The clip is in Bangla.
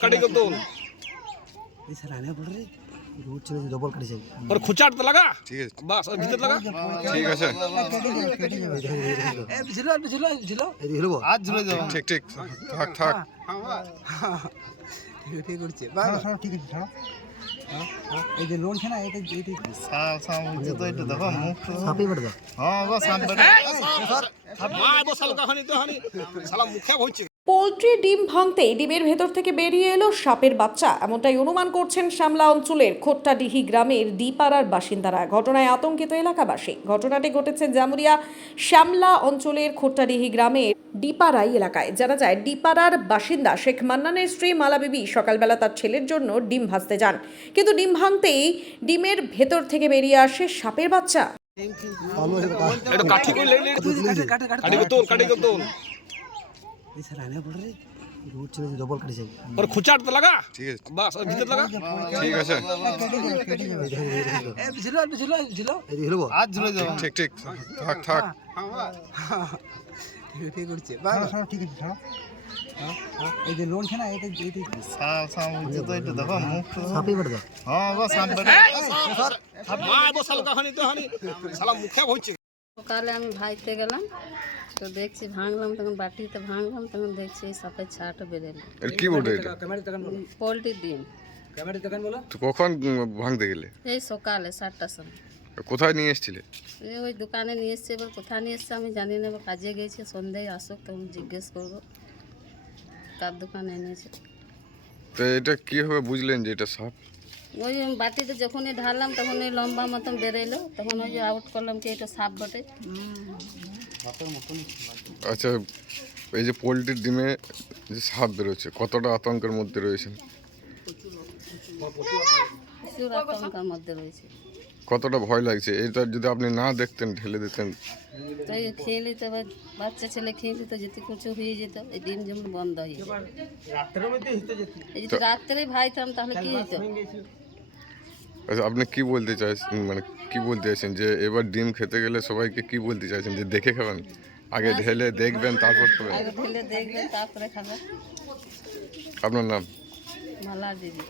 कटेगा तो ये सर आने बोल रहे रोड चले डबल कट जाए और खुचाट तो लगा ठीक है बस और भीतर लगा ঠিক আছে ए झिलो झिलो झिलो ए झिलो आज झुले যাও ঠিক ঠিক থাক থাক ঠিক করছে বাবা ঠিক আছে ছাড়ো এই যে লোন আছে না এটা সাল সাল হচ্ছে তো এটা দেখো মুখ তো সাপই পড়ে দাও হ্যাঁ গো সাপ বেড়ে মা বসাল কাহানি তো হানি শালা মুখে হচ্ছে পোলট্রি ডিম ভাঙতেই ডিমের ভেতর থেকে বেরিয়ে এলো সাপের বাচ্চা, এমনটাই অনুমান করছেন শ্যামলা অঞ্চলের খোট্টাডিহি গ্রামের ডিপাড়ার বাসিন্দারা। ঘটনায় আতঙ্কিত এলাকাবাসী। ঘটনাটি ঘটেছে জামুরিয়া শ্যামলা অঞ্চলের খোট্টাডিহি গ্রামের ডিপাড়াই এলাকায়। জানা যায়, ডিপাড়ার বাসিন্দা শেখ মান্নানের স্ত্রী মালা বিবি সকালবেলা তার ছেলের জন্য ডিম ভাজতে যান, কিন্তু ডিম ভাঙতেই ডিমের ভেতর থেকে বেরিয়ে আসে সাপের বাচ্চা। এটা কাঠি কই লেলে কাটেगा तो ये सर आने बोल रहे रोड चले डबल कट जाए और खुचाट तो लगा ঠিক আছে बस और भीतर लगा ঠিক আছে ए झिलो झिलो झिलो ए झिलो आज झुले যাও ঠিক ঠিক থাক থাক ঠিক করছে বাবা ঠিক আছে ছাড়ো এই যে লোন আছে না এটা সাল সাল হচ্ছে তো এটা দেখো মুখ তো সাপই পড়ে দাও হ্যাঁ গো সাপ বেড়ে মা বসাল কাহানি তো হানি শালা মুখে হচ্ছে সকালে আমি ভাইতে গেলাম, তো দেখছি ভাঙলাম, তখন বাটিতে ভাঙলাম, তখন দেখছি এই সাপের ছাটা বেরোলো। এর কি বলতে এটা পোলট্রির ডিম তো কখন ভাঙতে গেলে এই সকালে 7টার সময় কোথায় নিয়ে এসেছিলে ওই দোকানে নিয়ে এসছে। এবার কোথায় নিয়ে এসছে আমি জানি না, এবার কাজে গেছে, সন্ধ্যায় আসুক তখন জিজ্ঞেস করবো কার দোকানে এনেছে। তো এটা কিভাবে বুঝলেন যে এটা সাপ ওই বাটিতে যখনই ঢাললাম তখন ওই লম্বা মতন বেরোলো, তখন ওই যে আউট করলাম কি এটা সাপ বটে। আচ্ছা এই যে পোলট্রির ডিমে যে সাপ বেরোচ্ছে কতটা আতঙ্কের মধ্যে রয়েছেন প্রচুর আতঙ্কের মধ্যে রয়েছে। কতটা ভয় লাগছে এটা যদি আপনি না দেখতেন ঢেলে দিতেন তো এই খেয়ে নিতে, এবার বাচ্চা ছেলে খেয়ে নিত, যেতে কিছু হয়ে যেত, এই ডিম যেমন বন্ধ হয়ে যেত। এই যদি রাত্রে ভাইতাম তাহলে কি হতো? আচ্ছা আপনি কি বলতে চাইছেন মানে কি বলতে চাইছেন যে এবার ডিম খেতে গেলে সবাইকে কি বলতে চাইছেন যে দেখে খাবেন আগে ঢেলে দেখবেন তারপর খাবেন আগে ঢেলে দেখবেন তারপরে খাবেন। আপনার নাম মালা দিদি।